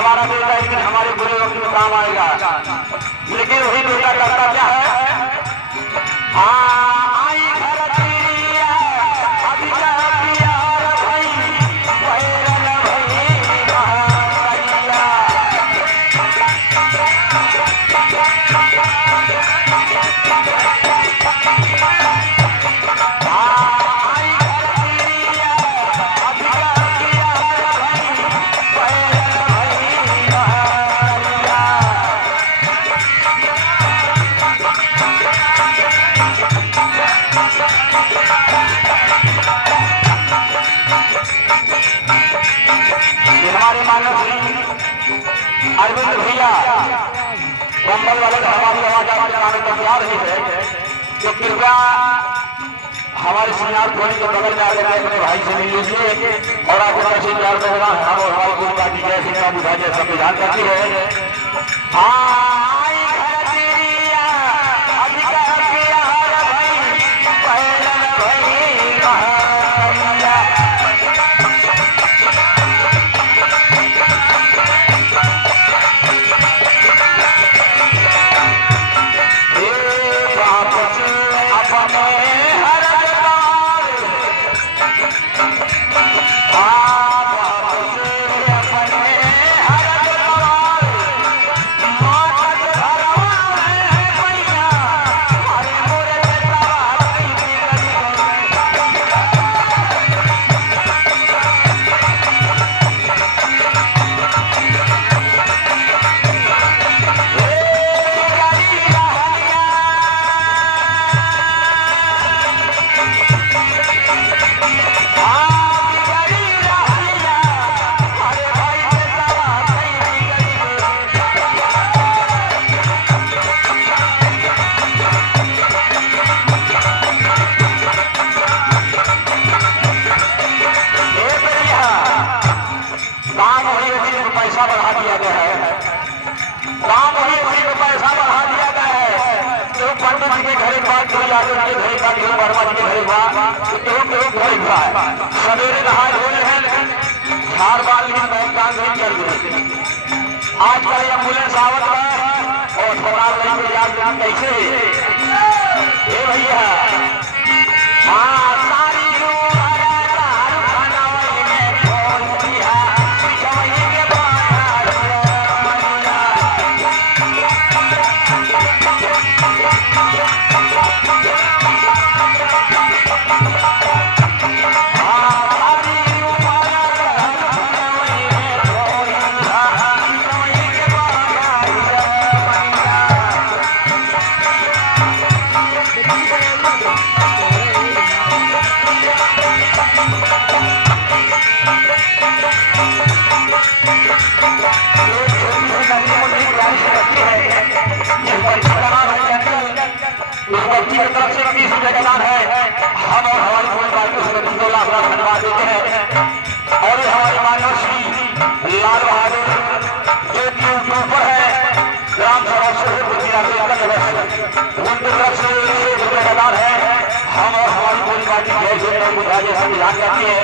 हमारा बेटा एक दिन हमारे बुरे वक्त में काम आएगा, लेकिन वही बेटा करता क्या है? अरविंद भैया बंबल वाले हमारी आवाज आने को तैयार ही है, तो कृपया हमारे श्रीनाथ धोनी के बगल में आकर अपने भाई से मिल लीजिए और आपको ऐसे प्यार में होना है और हमारी गुरु का दी जैसे मैं बुझा जैसा विधान करती है। पैसा बढ़ा दिया गया है, दाम वही को पैसा बढ़ा दिया गया है। तो पंडित जी के घर एक बार कोई आगे उनके घर एक बार कोई वर्मा जी के घर एक बार केहू घर एक बार सवेरे नहाए धोए हैं, झाड़ बाल लेकिन बहुत काम नहीं चल रही। आजकल एम्बुलेंस आवत है और अस्पताल नहीं को याद कैसे ये भैया तरफ से 20 रुपए का दान है। हम और हमारी पूरी पार्टी उसमें 2 लाख धन्यवाद देते हैं। और हमारे मानव श्री लाल बहादुर जो कि ऊपर है ग्राम सभा उनकी तरफ से 1 रुपए का दान है। हम और हमारी पूरी पार्टी जैसे हम ध्यान करती है।